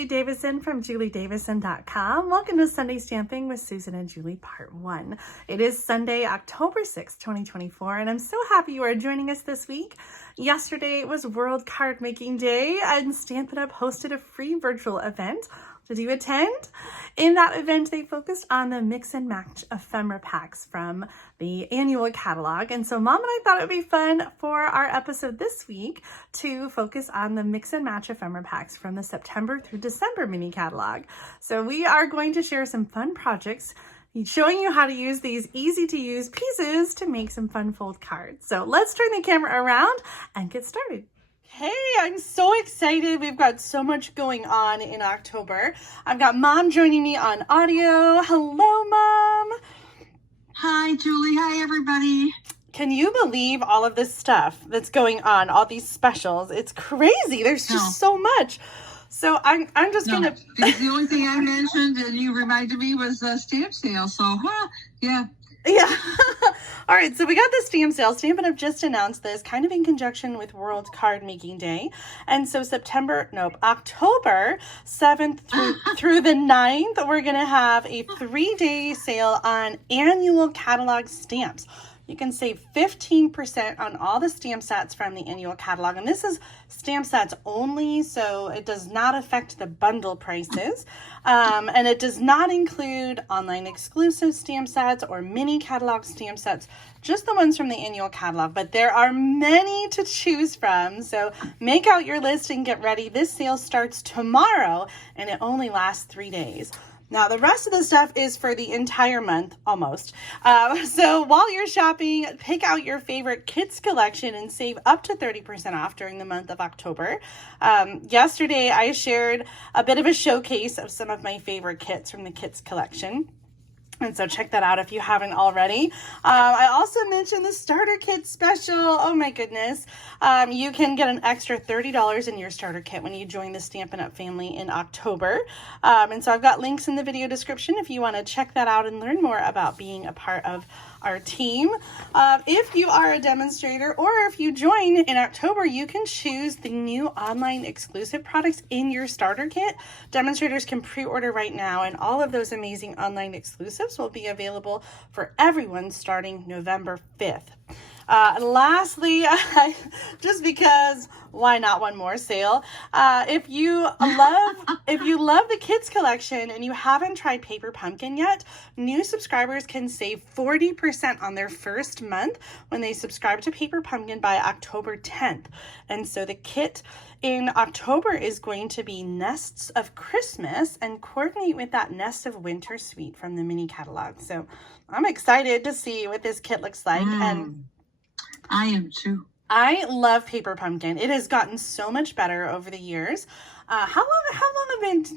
Julie Davison from juliedavison.com. Welcome to Sunday Stamping with Susan and Julie Part 1. It is Sunday, October 6th, 2024, and I'm so happy you are joining us this week. Yesterday was World Card Making Day, and Stampin' Up! Hosted a free virtual event. Did you attend? In that event, they focused on the Mix and Match Ephemera Packs from the annual catalog. And so Mom and I thought it would be fun for our episode this week to focus on the Mix and Match Ephemera Packs from the September through December mini catalog. So we are going to share some fun projects showing you how to use these easy to use pieces to make some fun fold cards. So let's turn the camera around and get started. Hey, I'm so excited. We've got so much going on in October. I've got Mom joining me on audio. Hello, Mom. Hi, Julie. Hi, everybody. Can you believe all of this stuff that's going on, all these specials? It's crazy. There's just so much. So I'm just going to... The only thing I mentioned and you reminded me was the stamp sale. So, yeah. Yeah. All right. So we got the stamp sale. Stampin' Up! Just announced this kind of in conjunction with World Card Making Day. And so October 7th through the 9th, we're going to have a 3-day sale on annual catalog stamps. You can save 15% on all the stamp sets from the annual catalog. And this is stamp sets only, so it does not affect the bundle prices. And it does not include online exclusive stamp sets or mini catalog stamp sets, just the ones from the annual catalog. But there are many to choose from, so make out your list and get ready. This sale starts tomorrow, and it only lasts 3 days. Now, the rest of the stuff is for the entire month, almost. So while you're shopping, pick out your favorite kits collection and save up to 30% off during the month of October. Yesterday, I shared a bit of a showcase of some of my favorite kits from the kits collection. And so check that out if you haven't already. I also mentioned the starter kit special. Oh my goodness. You can get an extra $30 in your starter kit when you join the Stampin' Up! Family in October. And so I've got links in the video description if you want to check that out and learn more about being a part of our team. If you are a demonstrator or if you join in October, you can choose the new online exclusive products in your starter kit. Demonstrators can pre-order right now, and all of those amazing online exclusives will be available for everyone starting November 5th. Lastly, just because why not one more sale? If you love the kids collection and you haven't tried Paper Pumpkin yet, new subscribers can save 40% on their first month when they subscribe to Paper Pumpkin by October 10th. And so the kit in October is going to be Nests of Christmas and coordinate with that Nest of Winter suite from the mini catalog. So I'm excited to see what this kit looks like. And I am too. I love Paper Pumpkin. It has gotten so much better over the years. How long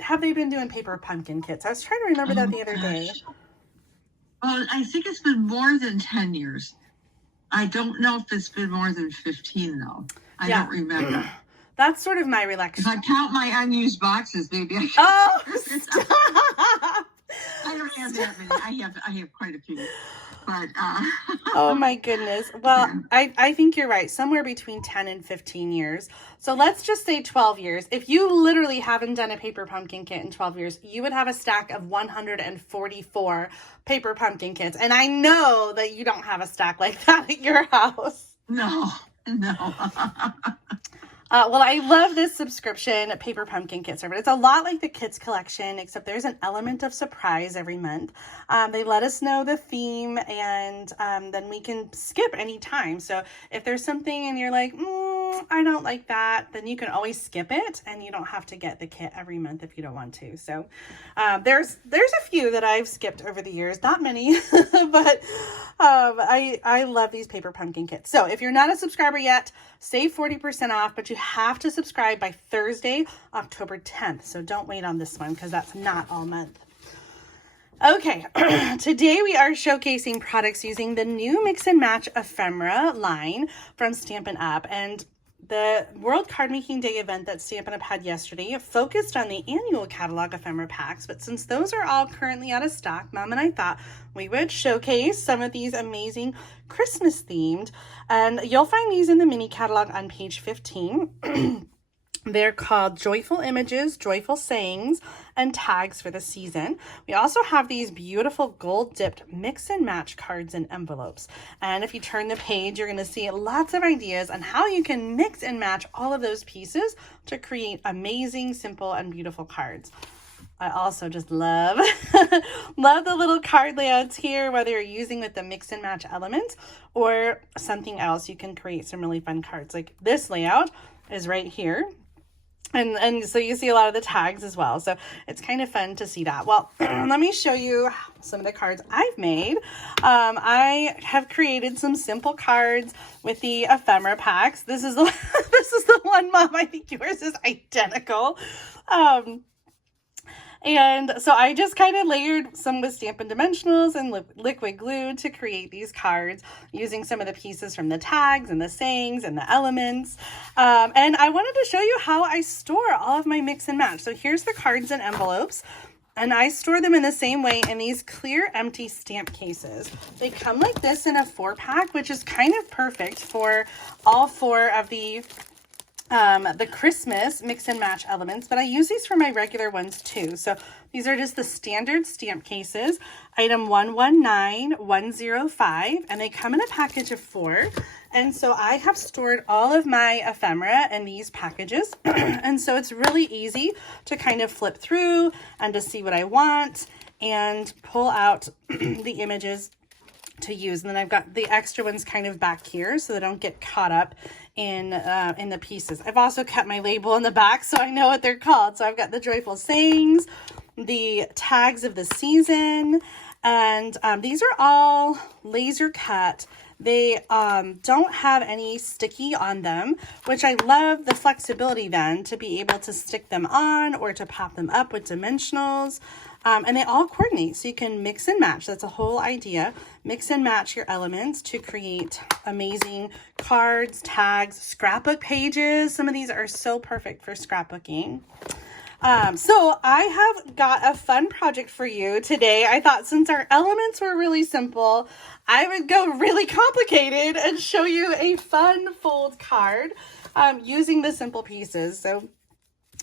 have they been doing Paper Pumpkin kits? I was trying to remember that the other day. Well, I think it's been more than 10 years. I don't know if it's been more than 15 though. I don't remember. That's sort of my recollection. If I count my unused boxes, maybe I can. Oh, stop! I don't have that many. I have quite a few. But, oh my goodness. Well, I think you're right. Somewhere between 10 and 15 years. So let's just say 12 years. If you literally haven't done a Paper Pumpkin kit in 12 years, you would have a stack of 144 Paper Pumpkin kits. And I know that you don't have a stack like that at your house. No. Well, I love this subscription Paper Pumpkin kit server. It's a lot like the kids collection, except there's an element of surprise every month. They let us know the theme, and then we can skip any time. So if there's something and you're like, I don't like that, then you can always skip it, and you don't have to get the kit every month if you don't want to. So there's a few that I've skipped over the years, not many, but I love these Paper Pumpkin kits. So if you're not a subscriber yet, save 40% off, but you have to subscribe by Thursday, October 10th. So don't wait on this one because that's not all month. Okay, today we are showcasing products using the new Mix and Match Ephemera line from Stampin' Up. And the World Card Making Day event that Stampin' Up! Had yesterday focused on the annual catalog ephemera packs, but since those are all currently out of stock, Mom and I thought we would showcase some of these amazing Christmas themed, and you'll find these in the mini catalog on page 15. They're called Joyful Images, Joyful Sayings, and Tags for the Season. We also have these beautiful gold-dipped mix and match cards and envelopes. And if you turn the page, you're going to see lots of ideas on how you can mix and match all of those pieces to create amazing, simple, and beautiful cards. I also just love, love the little card layouts here, whether you're using with the mix and match elements or something else. You can create some really fun cards. Like this layout is right here. And so you see a lot of the tags as well. So it's kind of fun to see that. Well, let me show you some of the cards I've made. I have created some simple cards with the ephemera packs. This is the, this is the one, Mom. I think yours is identical. And so I just kind of layered some with Stampin' Dimensionals and liquid glue to create these cards using some of the pieces from the tags and the sayings and the elements. And I wanted to show you how I store all of my mix and match. So here's the cards and envelopes. And I store them in the same way in these clear empty stamp cases. They come like this in a 4-pack, which is kind of perfect for all 4 of the Christmas mix and match elements, but I use these for my regular ones too. So these are just the standard stamp cases, item 119105, and they come in a package of 4. And so I have stored all of my ephemera in these packages. And so it's really easy to kind of flip through and to see what I want and pull out the images to use. And then I've got the extra ones kind of back here so they don't get caught up in the pieces. I've also kept my label in the back so I know what they're called. So I've got the Joyful Sayings, the Tags of the Season, and these are all laser cut. They don't have any sticky on them, which I love the flexibility then to be able to stick them on or to pop them up with dimensionals. And they all coordinate, so you can mix and match. That's a whole idea. Mix and match your elements to create amazing cards, tags, scrapbook pages. Some of these are so perfect for scrapbooking. So I have got a fun project for you today. I thought since our elements were really simple, I would go really complicated and show you a fun fold card using the simple pieces. So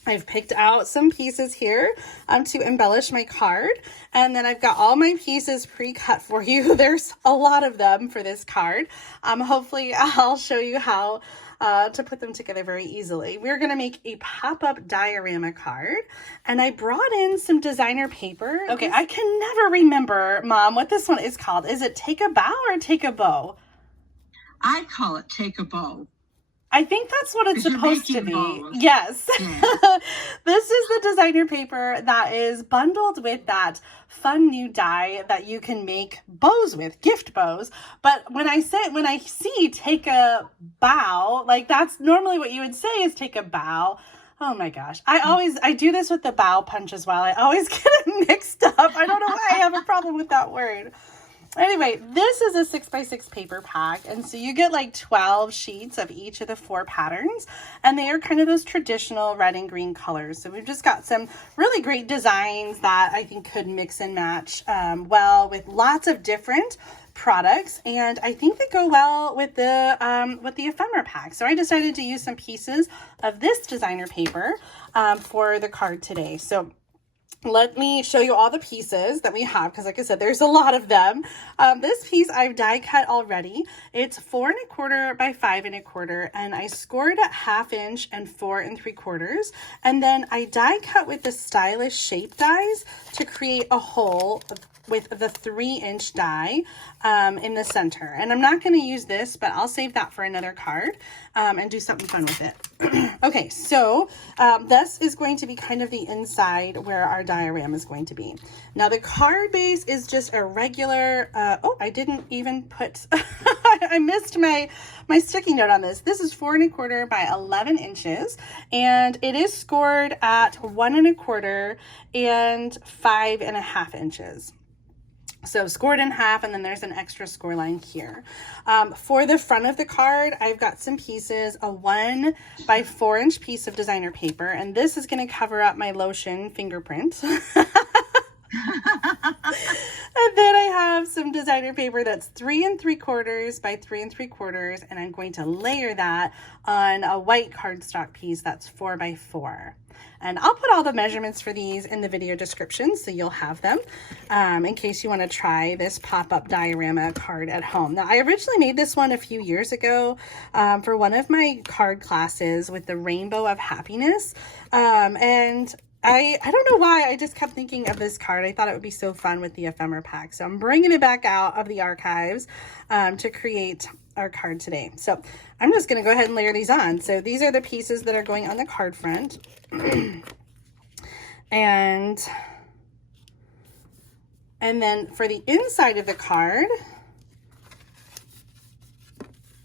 I've picked out some pieces here to embellish my card, and then I've got all my pieces pre-cut for you. There's a lot of them for this card. Hopefully I'll show you how to put them together very easily. We're going to make a pop-up diorama card, and I brought in some designer paper. Okay, I can never remember, Mom, what this one is called. Is it Take a Bow or Take a Bow? I call it Take a Bow. I think that's what it's supposed to be. Bows. Yes. Yeah. This is the designer paper that is bundled with that fun new die that you can make bows with, gift bows. But when I see take a bow, like that's normally what you would say is take a bow. Oh my gosh. I do this with the bow punch as well. I always get it mixed up. I don't know why I have a problem with that word. Anyway, this is a 6x6 paper pack, and so you get like 12 sheets of each of the 4 patterns, and they are kind of those traditional red and green colors. So we've just got some really great designs that I think could mix and match well with lots of different products, and I think they go well with the ephemera pack. So I decided to use some pieces of this designer paper for the card today. So let me show you all the pieces that we have, because like I said, there's a lot of them. This piece I've die cut already. It's 4 1/4 by 5 1/4, and I scored at 1/2 inch and 4 3/4. And then I die cut with the stylish shape dies to create a hole with the 3-inch die in the center. And I'm not going to use this, but I'll save that for another card and do something fun with it. Okay, so this is going to be kind of the inside where our diorama is going to be. Now the card base is just a regular, oh, I didn't even put, I missed my sticky note on this. This is 4 1/4 by 11 inches, and it is scored at 1 1/4 and 5 1/2 inches. So scored in half, and then there's an extra score line here. For the front of the card, I've got some pieces, a 1 by 4 inch piece of designer paper, and this is going to cover up my lotion fingerprint. And then I have some designer paper that's 3 3/4 by 3 3/4, and I'm going to layer that on a white cardstock piece that's 4 by 4. And I'll put all the measurements for these in the video description, so you'll have them in case you want to try this pop-up diorama card at home. Now, I originally made this one a few years ago for one of my card classes with the Rainbow of Happiness, and I don't know why, I just kept thinking of this card. I thought it would be so fun with the ephemera pack. So I'm bringing it back out of the archives to create our card today. So I'm just going to go ahead and layer these on. So these are the pieces that are going on the card front. and then for the inside of the card,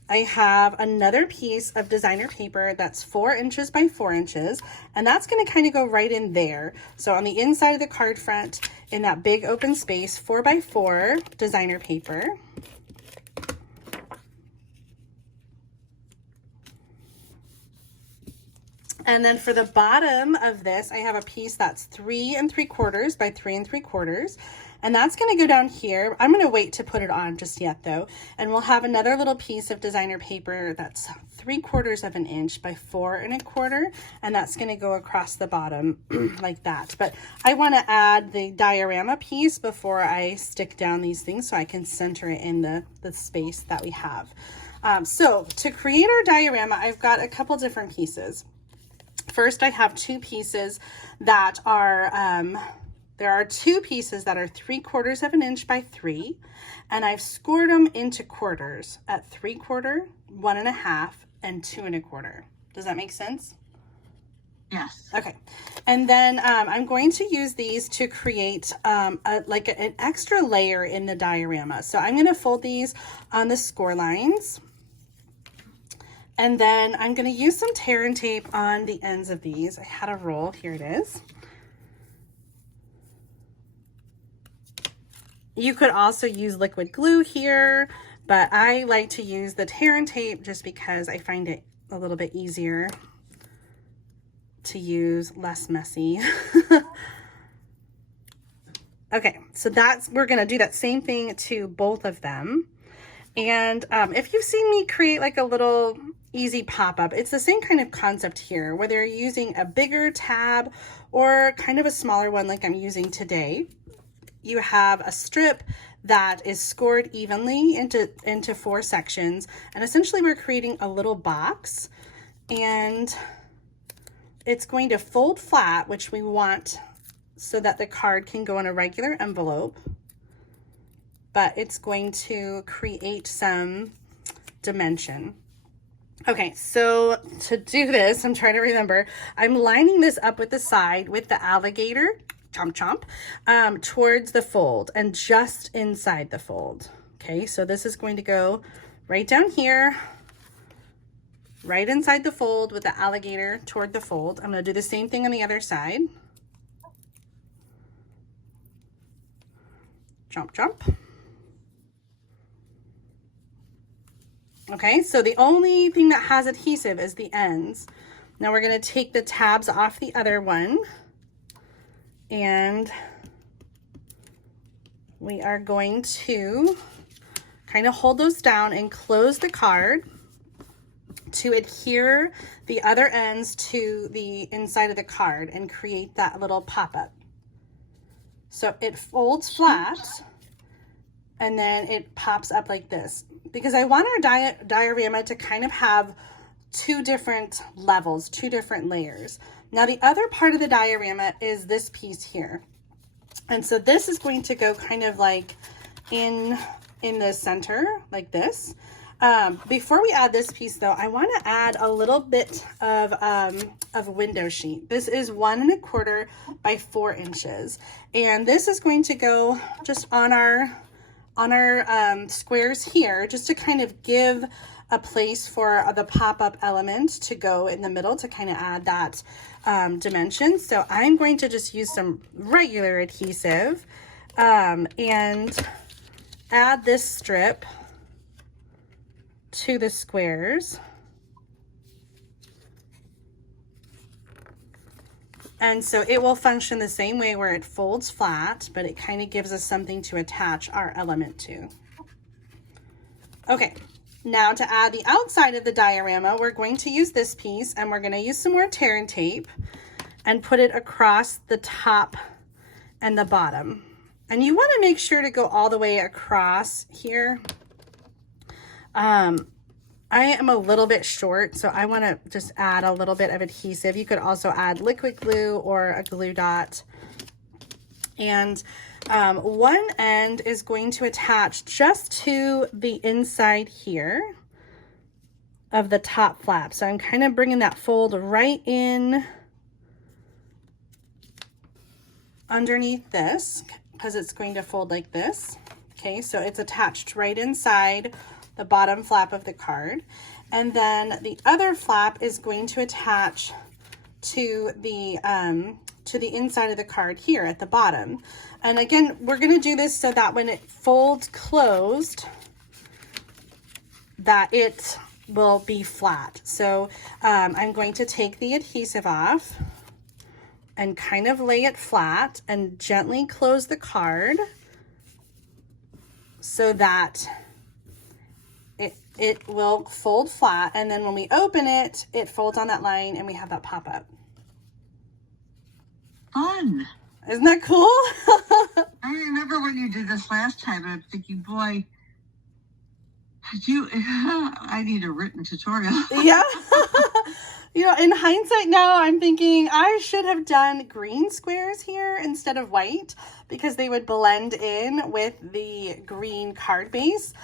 I have another piece of designer paper that's 4 inches by 4 inches, and that's going to kind of go right in there. So on the inside of the card front, in that big open space, 4 by 4 designer paper. And then for the bottom of this, I have a piece that's 3 3/4 by 3 3/4. And that's going to go down here. I'm going to wait to put it on just yet though. And we'll have another little piece of designer paper that's 3/4 of an inch by 4 1/4. And that's going to go across the bottom like that. But I want to add the diorama piece before I stick down these things so I can center it in the space that we have. So to create our diorama, I've got a couple different pieces. First, I have 2 pieces that are, there are 2 pieces that are 3/4 of an inch by 3, and I've scored them into quarters at 3/4, 1 1/2, and 2 1/4. Does that make sense? Yes. Okay. And then I'm going to use these to create like an extra layer in the diorama. So I'm going to fold these on the score lines. And then I'm going to use some tear and tape on the ends of these. I had a roll. Here it is. You could also use liquid glue here, but I like to use the tear and tape just because I find it a little bit easier to use, less messy. Okay, so we're going to do that same thing to both of them. And if you've seen me create like a little easy pop-up, it's the same kind of concept here, whether you're using a bigger tab or kind of a smaller one like I'm using today. You have a strip that is scored evenly into 4 sections, and essentially we're creating a little box, and it's going to fold flat, which we want so that the card can go in a regular envelope, but it's going to create some dimension. Okay, so to do this, I'm trying to remember, I'm lining this up with the side with the alligator, chomp chomp, towards the fold and just inside the fold. Okay, so this is going to go right down here, right inside the fold with the alligator toward the fold. I'm going to do the same thing on the other side. Chomp chomp. Okay, so the only thing that has adhesive is the ends. Now we're going to take the tabs off the other one, and we are going to kind of hold those down and close the card to adhere the other ends to the inside of the card and create that little pop-up. So it folds flat and then it pops up like this, because I want our diorama to kind of have 2 different levels, 2 different layers. Now the other part of the diorama is this piece here. And so this is going to go kind of like in the center like this. Before we add this piece though, I want to add a little bit of window sheet. This is 1 1/4 by 4 inches. And this is going to go just on our squares here, just to kind of give a place for the pop-up element to go in the middle to kind of add that dimension. So I'm going to just use some regular adhesive and add this strip to the squares. And so it will function the same way where it folds flat, but it kind of gives us something to attach our element to. Okay, now to add the outside of the diorama, we're going to use this piece and we're going to use some more tear and tape and put it across the top and the bottom. And you want to make sure to go all the way across here. I am a little bit short, so I want to just add a little bit of adhesive. You could also add liquid glue or a glue dot. And one end is going to attach just to the inside here of the top flap. So I'm kind of bringing that fold right in underneath this because it's going to fold like this. Okay, so it's attached right inside the bottom flap of the card. And then the other flap is going to attach to the inside of the card here at the bottom. And again, we're going to do this so that when it folds closed, that it will be flat. So I'm going to take the adhesive off and kind of lay it flat and gently close the card so that it will fold flat, and then when we open it, it folds on that line and we have that pop up. Fun. Isn't that cool? I remember when you did this last time, and I'm thinking, boy, I need a written tutorial. Yeah. You know, in hindsight now, I'm thinking I should have done green squares here instead of white because they would blend in with the green card base.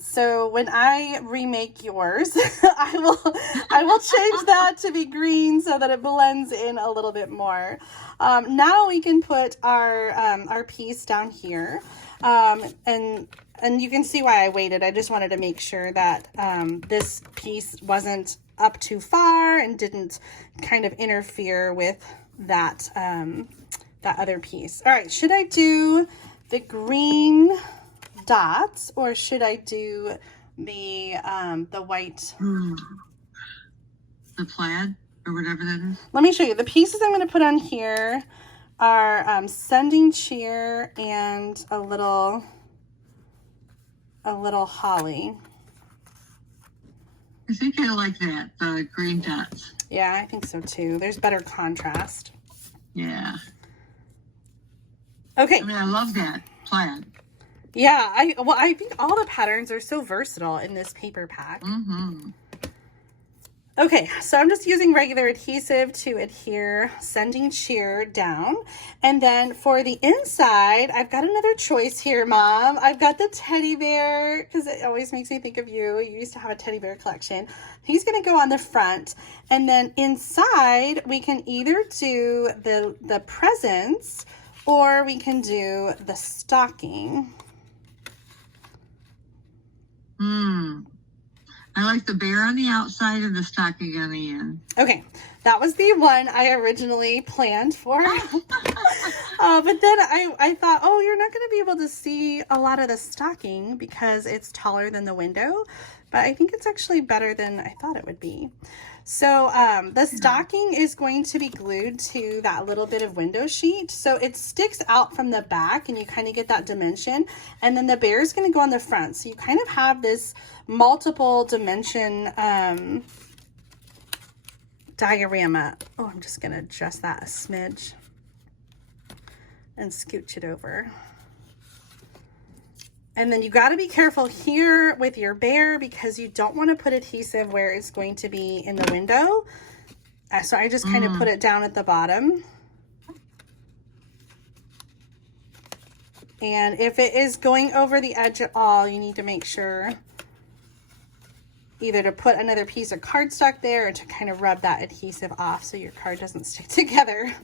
So when I remake yours, I will change that to be green so that it blends in a little bit more. Now we can put our piece down here. And you can see why I waited. I just wanted to make sure that this piece wasn't up too far and didn't kind of interfere with that that other piece. All right, should I do the green dots or should I do the white? The plaid or whatever that is. Let me show you. The pieces I'm going to put on here are sending cheer and a little holly. I think I like that, the green dots. Yeah, I think so too. There's better contrast. Yeah. Okay. I mean, I love that plaid. Yeah, I think all the patterns are so versatile in this paper pack. Mm-hmm. Okay, so I'm just using regular adhesive to adhere sending cheer down. And then for the inside, I've got another choice here, Mom. I've got the teddy bear, because it always makes me think of you. You used to have a teddy bear collection. He's going to go on the front. And then inside, we can either do the presents or we can do the stocking. I like the bear on the outside and the stocking on the end. Okay, that was the one I originally planned for. But then I thought, oh, you're not going to be able to see a lot of the stocking because it's taller than the window. But I think it's actually better than I thought it would be. So the stocking is going to be glued to that little bit of window sheet. So it sticks out from the back and you kind of get that dimension. And then the bear is going to go on the front. So you kind of have this multiple dimension diorama. Oh, I'm just going to adjust that a smidge and scooch it over. And then you got to be careful here with your bear because you don't want to put adhesive where it's going to be in the window. So I just kind of put it down at the bottom. And if it is going over the edge at all, you need to make sure either to put another piece of cardstock there or to kind of rub that adhesive off so your card doesn't stick together.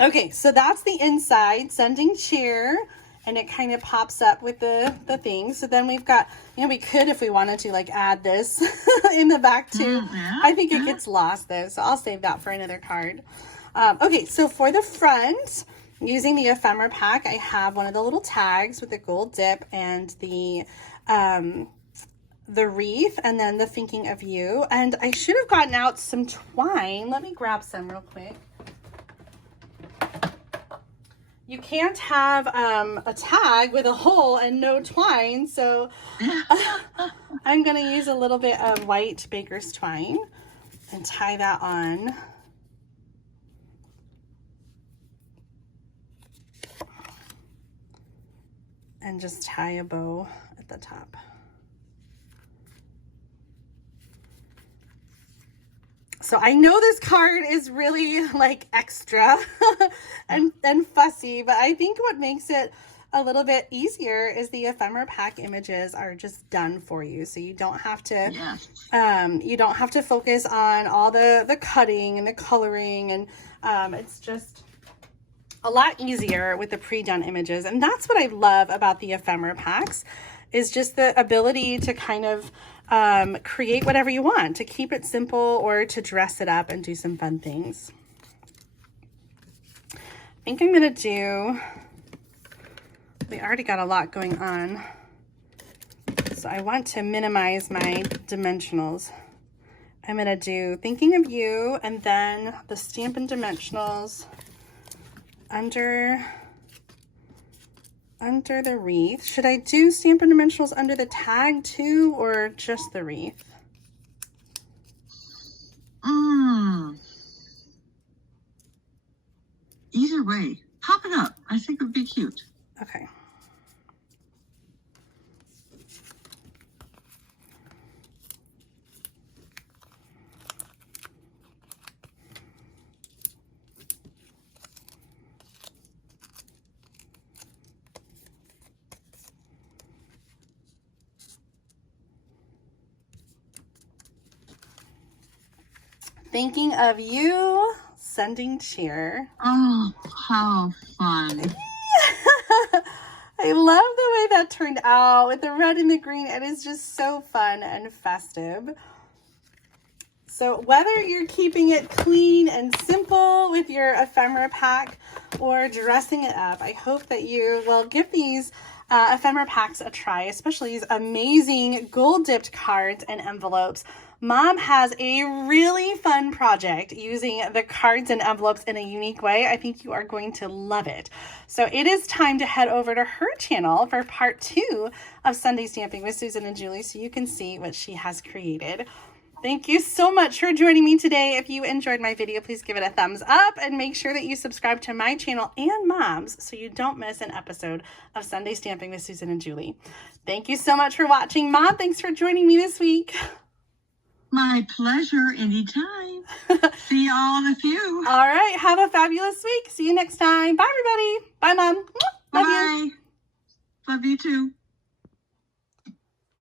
Okay, so that's the inside sending cheer. And it kind of pops up with the thing. So then we've got, you know, we could, if we wanted to, like add this in the back too. I think it gets lost though, so I'll save that for another card. Okay, so for the front, using the ephemera pack, I have one of the little tags with the gold dip and the the wreath and then the thinking of you. And I should have gotten out some twine. Let me grab some real quick. You can't have a tag with a hole and no twine, so I'm going to use a little bit of white baker's twine and tie that on. And just tie a bow at the top. So I know this card is really like extra and fussy, but I think what makes it a little bit easier is the ephemera pack images are just done for you. So you don't have to, you don't have to focus on all the cutting and the coloring, and it's just a lot easier with the pre-done images. And that's what I love about the ephemera packs, is just the ability to kind of create whatever you want, to keep it simple or to dress it up and do some fun things. I think I'm gonna do, we already got a lot going on, so I want to minimize my dimensionals. I'm gonna do thinking of you and then the Stampin' Dimensionals under the wreath. Should I do Stampin' Dimensionals under the tag too, or just the wreath? Either way, pop it up. I think it would be cute. Okay. Thinking of you, sending cheer. Oh, how fun. I love the way that turned out with the red and the green. It is just so fun and festive. So whether you're keeping it clean and simple with your ephemera pack or dressing it up, I hope that you will give these ephemera packs a try, especially these amazing gold dipped cards and envelopes. Mom has a really fun project using the cards and envelopes in a unique way. I think you are going to love it. So it is time to head over to her channel for part 2 of Sunday Stamping with Susan and Julie so you can see what she has created. Thank you so much for joining me today. If you enjoyed my video, please give it a thumbs up and make sure that you subscribe to my channel and Mom's so you don't miss an episode of Sunday Stamping with Susan and Julie. Thank you so much for watching. Mom, thanks for joining me this week. My pleasure, anytime. See y'all in a few. All right, have a fabulous week. See you next time. Bye, everybody. Bye, Mom. Love you. Bye. Love you too.